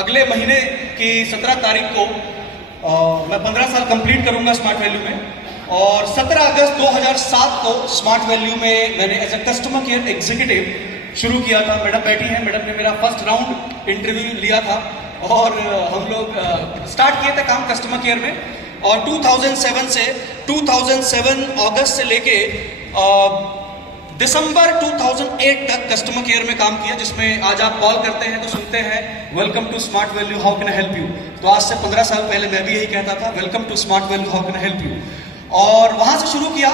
अगले महीने की 17 तारीख को मैं 15 साल कंप्लीट करूंगा स्मार्ट वैल्यू में। और 17 अगस्त 2007 को स्मार्ट वैल्यू में मैंने as a customer care executive शुरू किया था। मैडम बैठी हैं, मैडम ने मेरा फर्स्ट राउंड इंटरव्यू लिया था और हम लोग स्टार्ट किए थे काम कस्टमर केयर में। और 2007 अगस्त से लेके दिसंबर 2008 तक कस्टमर केयर में काम किया, जिसमें आज आप कॉल करते हैं तो सुनते हैं welcome to Smart Value, how can I help you. तो आज से 15 साल पहले मैं भी यही कहता था, welcome to Smart Value, how can I help you. और वहां से शुरू किया।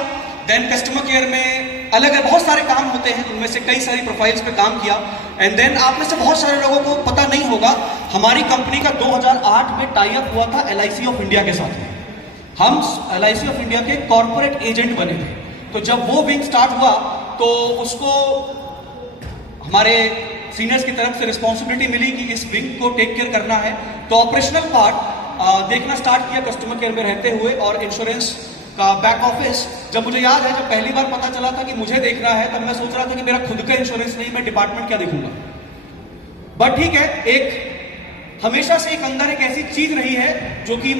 देन कस्टमर केयर में अलग बहुत सारे काम होते हैं, उनमें से कई सारी प्रोफाइल्स पे काम किया। एंड देन आप में से बहुत सारे लोगों को पता नहीं होगा, हमारी कंपनी का 2008 में टाई अप हुआ था LIC ऑफ इंडिया के साथ में। हम LIC ऑफ इंडिया के कॉर्पोरेट एजेंट बने थे। तो जब वो विंग स्टार्ट हुआ तो उसको हमारे सीनियर्स की तरफ से रिस्पॉन्सिबिलिटी मिली कि इस विंग को टेक केयर करना है। तो ऑपरेशनल पार्ट देखना स्टार्ट किया कस्टमर केयर में रहते हुए। और इंश्योरेंस का बैक ऑफिस, जब मुझे याद है, जब पहली बार पता चला था कि मुझे देखना है, तब मैं सोच रहा था कि मेरा खुद का इंश्योरेंस नहीं, मैं डिपार्टमेंट क्या देखूंगा। बट ठीक है, एक हमेशा से एक अंदर एक ऐसी चीज रही है जो कि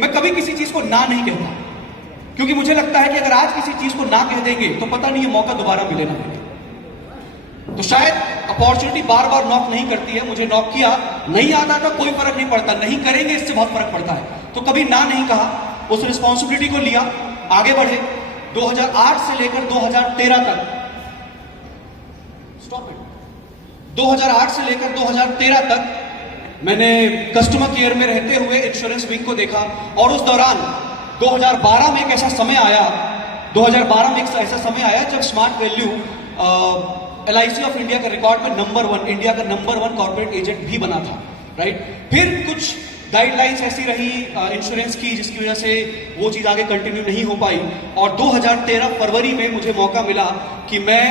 मैं कभी किसी चीज को ना नहीं कहता, क्योंकि मुझे लगता है कि अगर आज किसी चीज को ना कह देंगे तो पता नहीं ये मौका दोबारा मिले ना मिले। तो शायद अपॉर्चुनिटी बार बार नॉक नहीं करती है। मुझे नॉक किया, नहीं आता था, कोई फर्क नहीं पड़ता, नहीं करेंगे इससे बहुत फर्क पड़ता है। तो कभी ना नहीं कहा, उस रिस्पॉन्सिबिलिटी को लिया, आगे बढ़े। 2008 से लेकर 2013 तक, स्टॉप इट, 2008 से लेकर 2013 तक मैंने कस्टमर केयर में रहते हुए इंश्योरेंस विंग को देखा। और उस दौरान 2012 में एक ऐसा समय आया, 2012 में एक ऐसा समय आया जब smart value LIC of India का रिकॉर्ड में नंबर 1, इंडिया का नंबर 1 कॉर्पोरेट एजेंट भी बना था, राइट। फिर कुछ गाइडलाइंस ऐसी रही इंश्योरेंस की, जिसकी वजह से वो चीज आगे कंटिन्यू नहीं हो पाई। और 2013 फरवरी में मुझे मौका मिला कि मैं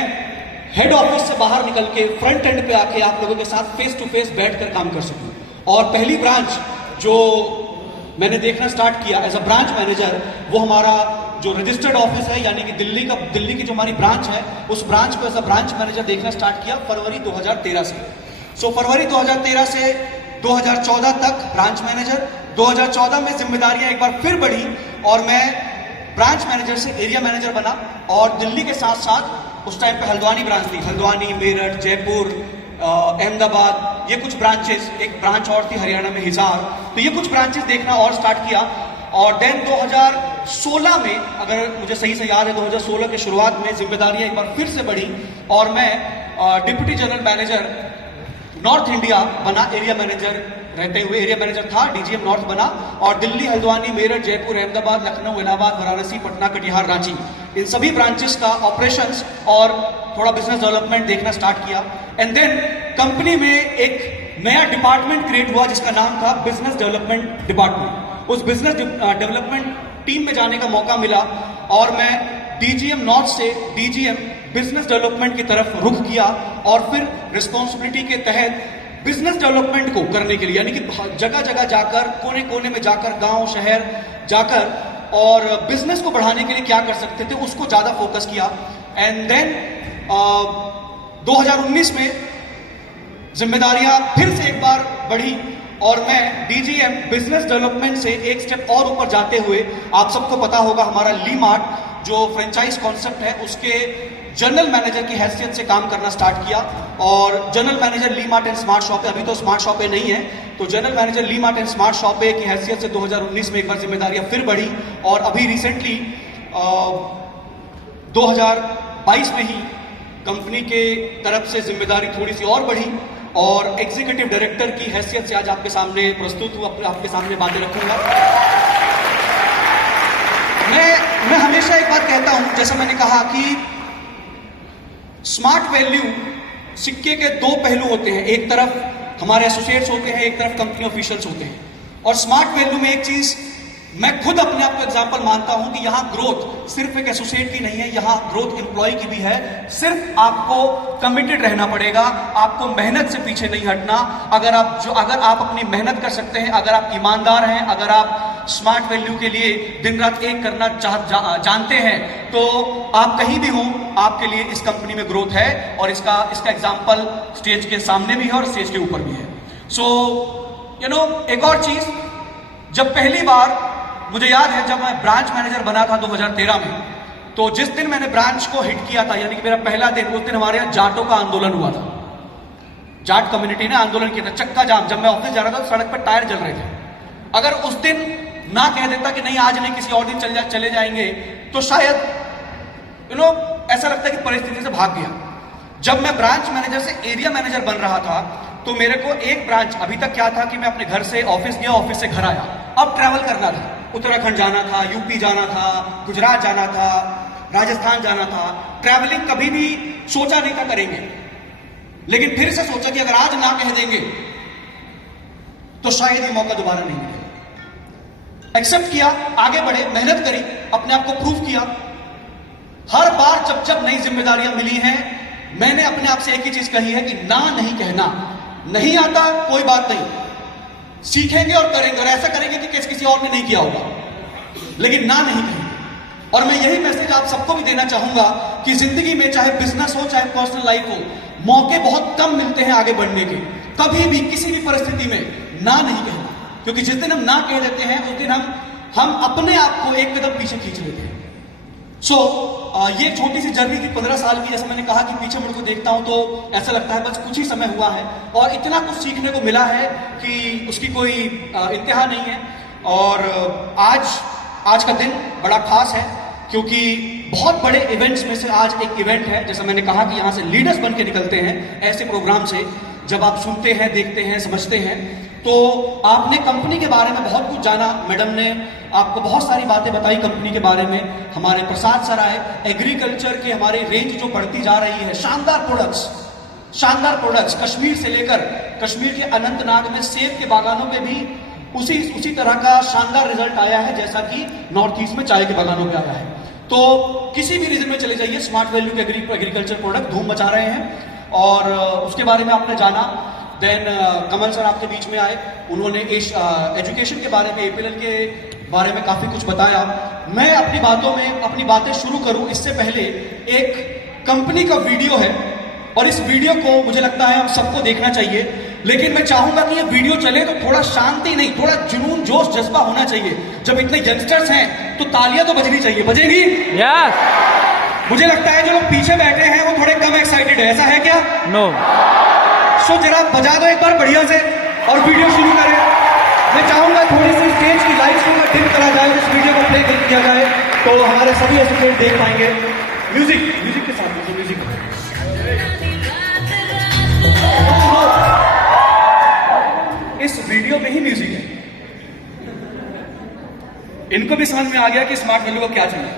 हेड ऑफिस से बाहर निकल के फ्रंट एंड पे आके आप लोगों के साथ फेस टू फेस बैठकर काम कर सकूं। और पहली ब्रांच जो मैंने देखना स्टार्ट किया एज अ ब्रांच मैनेजर, वो हमारा जो रजिस्टर्ड ऑफिस है, यानी कि दिल्ली की जो हमारी ब्रांच है, उस ब्रांच को एज अ ब्रांच मैनेजर देखना स्टार्ट किया फरवरी 2013 से। सो फरवरी 2013 से 2014 तक ब्रांच मैनेजर। 2014 में जिम्मेदारियां एक बार फिर बढ़ी और मैं ब्रांच मैनेजर से एरिया मैनेजर बना। और दिल्ली के साथ साथ उस टाइम पे हल्द्वानी ब्रांच थी, हल्द्वानी, मेरठ, जयपुर, अहमदाबाद, ये कुछ ब्रांचेस, एक ब्रांच और थी हरियाणा में, हिसार। तो ये कुछ ब्रांचेस देखना और स्टार्ट किया। और देन 2016 में, अगर मुझे सही से याद है, 2016 के शुरुआत में जिम्मेदारियां एक बार फिर से बढ़ी और मैं deputy general manager north India बना, एरिया मैनेजर रहते हुए। एरिया मैनेजर था, DGM नॉर्थ बना। और दिल्ली, हल्द्वानी, मेरठ, जयपुर, अहमदाबाद, लखनऊ, इलाहाबाद, वाराणसी, पटना, कटिहार, रांची, इन सभी ब्रांचेस का ऑपरेशंस और थोड़ा बिजनेस डेवलपमेंट देखना स्टार्ट किया। एंड देन कंपनी में एक नया डिपार्टमेंट क्रिएट हुआ जिसका नाम था बिजनेस डेवलपमेंट डिपार्टमेंट। उस बिजनेस डेवलपमेंट टीम में जाने का मौका मिला और मैं DGM नॉर्थ से DGM बिजनेस डेवलपमेंट की तरफ रुख किया। और फिर रिस्पॉन्सिबिलिटी के तहत बिजनेस डेवलपमेंट को करने के लिए, यानी कि जगह जगह जाकर, कोने कोने में जाकर, गांव शहर जाकर, और बिजनेस को बढ़ाने के लिए क्या कर सकते थे उसको ज्यादा फोकस किया। एंड देन 2019 में जिम्मेदारियां फिर से एक बार बढ़ी और मैं DGM बिजनेस डेवलपमेंट से एक स्टेप और ऊपर जाते हुए, आप सबको पता होगा हमारा ली मार्ट जो फ्रेंचाइज कॉन्सेप्ट है, उसके जनरल मैनेजर की हैसियत से काम करना स्टार्ट किया। और general manager Lee Mart and Smart Shop, अभी तो स्मार्ट शॉप नहीं है, तो general manager Lee Mart and Smart Shop की हैसियत से 2019 में एक बार जिम्मेदारियां फिर बढ़ी। और अभी रिसेंटली 2022 में ही कंपनी के तरफ से जिम्मेदारी थोड़ी सी और बढ़ी और एग्जीक्यूटिव डायरेक्टर की हैसियत से आज आपके सामने प्रस्तुत हूं, आपके सामने बातें रखूंगा। मैं हमेशा एक बात कहता हूं, जैसा मैंने कहा कि स्मार्ट वैल्यू सिक्के के दो पहलू होते हैं। एक तरफ हमारे एसोसिएट्स होते हैं, एक तरफ कंपनी ऑफिशियल्स होते हैं। और स्मार्ट वैल्यू में एक चीज मैं खुद अपने आप को एग्जांपल मानता हूं कि यहां ग्रोथ सिर्फ एक एसोसिएट की नहीं है, यहां ग्रोथ एम्प्लॉय की भी है। सिर्फ आपको कमिटेड रहना पड़ेगा, आपको मेहनत से पीछे नहीं हटना। अगर आप अपनी मेहनत कर सकते हैं, अगर आप ईमानदार हैं, अगर आप स्मार्ट वैल्यू के लिए दिन रात एक करना जानते हैं, तो आप कहीं भी हो, आपके लिए इस कंपनी में ग्रोथ है। और इसका एग्जाम्पल स्टेज के सामने भी है और स्टेज के ऊपर भी है। सो एक और चीज, जब पहली बार मुझे याद है जब मैं ब्रांच मैनेजर बना था 2013 में, तो जिस दिन मैंने ब्रांच को हिट किया था, यानी कि मेरा पहला दिन, उस दिन हमारे यहाँ जाटों का आंदोलन हुआ था। जाट कम्युनिटी ने आंदोलन किया था, चक्का जाम। जब मैं ऑफिस जा रहा था तो सड़क पर टायर जल रहे थे। अगर उस दिन ना कह देता कि नहीं आज नहीं किसी और दिन चले जाएंगे, तो शायद ऐसा लगता है कि परिस्थिति से भाग गया। जब मैं ब्रांच मैनेजर से एरिया मैनेजर बन रहा था, तो मेरे को एक ब्रांच, अभी तक क्या था कि मैं अपने घर से ऑफिस गया, ऑफिस से घर आया। अब ट्रैवल करना था, उत्तराखंड जाना था, यूपी जाना था, गुजरात जाना था, राजस्थान जाना था। ट्रैवलिंग कभी भी सोचा नहीं था करेंगे, लेकिन फिर से सोचा कि अगर आज ना कह देंगे तो शायद ये मौका दोबारा नहीं मिलेगा। एक्सेप्ट किया, आगे बढ़े, मेहनत करी, अपने आप को प्रूव किया। हर बार जब जब नई जिम्मेदारियां मिली हैं, मैंने अपने आप से एक ही चीज कही है कि ना नहीं कहना। नहीं आता कोई बात नहीं, सीखेंगे और करेंगे, और ऐसा करेंगे कि किसी और ने नहीं किया होगा, लेकिन ना नहीं कहेंगे। और मैं यही मैसेज आप सबको भी देना चाहूंगा कि जिंदगी में चाहे बिजनेस हो चाहे पर्सनल लाइफ हो, मौके बहुत कम मिलते हैं आगे बढ़ने के। कभी भी किसी भी परिस्थिति में ना नहीं कहना, क्योंकि जिस दिन हम ना कह देते हैं उस दिन हम अपने आप को एक कदम पीछे खींच लेते हैं। सो ये छोटी सी जर्नी थी 15 साल की। जैसे मैंने कहा कि पीछे मुड़ को देखता हूं तो ऐसा लगता है बस कुछ ही समय हुआ है और इतना कुछ सीखने को मिला है कि उसकी कोई इंतहा नहीं है। और आज का दिन बड़ा खास है, क्योंकि बहुत बड़े इवेंट्स में से आज एक इवेंट है। जैसा मैंने कहा कि यहाँ से लीडर्स बन के निकलते हैं ऐसे प्रोग्राम से। जब आप सुनते हैं, देखते हैं, समझते हैं, तो आपने कंपनी के बारे में बहुत कुछ जाना। मैडम ने आपको बहुत सारी बातें बताई कंपनी के बारे में। हमारे प्रसाद सर आए, एग्रीकल्चर की हमारी रेंज जो बढ़ती जा रही है, शानदार प्रोडक्ट्स कश्मीर से लेकर, कश्मीर के अनंतनाग में सेब के बागानों पे भी उसी तरह का शानदार रिजल्ट आया है जैसा कि नॉर्थ ईस्ट में चाय के बागानों पे आया है। तो किसी भी रीजन में चले जाइए, स्मार्ट वैल्यू के एग्रीकल्चर प्रोडक्ट धूम मचा रहे हैं। और उसके बारे में आपने जाना। देन कमल सर आपके बीच में आए, उन्होंने एजुकेशन के बारे में, एपीएल के बारे में काफी कुछ बताया। मैं अपनी बातें शुरू करूं इससे पहले एक कंपनी का वीडियो है, और इस वीडियो को मुझे लगता है हम सबको देखना चाहिए। लेकिन मैं चाहूंगा कि ये वीडियो चले तो थोड़ा शांति नहीं, थोड़ा जुनून, जोश, जज्बा होना चाहिए। जब इतने यंगस्टर्स हैं तो तालियां तो बजनी चाहिए। बजेगी? यस। मुझे लगता है जो लोग पीछे बैठे हैं वो थोड़े कम एक्साइटेड है, ऐसा है क्या? नो। सो जरा बजा दो एक बार बढ़िया से और वीडियो शुरू करें। मैं चाहूंगा थोड़ी सी स्टेज की लाइट्स को डिम करा जाए, इस वीडियो को प्ले किया जाए तो हमारे सभी एस्टूडेंट देख पाएंगे। म्यूजिक के साथ म्यूजिक। इस वीडियो में ही म्यूजिक है। इनको भी समझ में आ गया कि स्मार्ट वैल्यू को क्या चाहिए।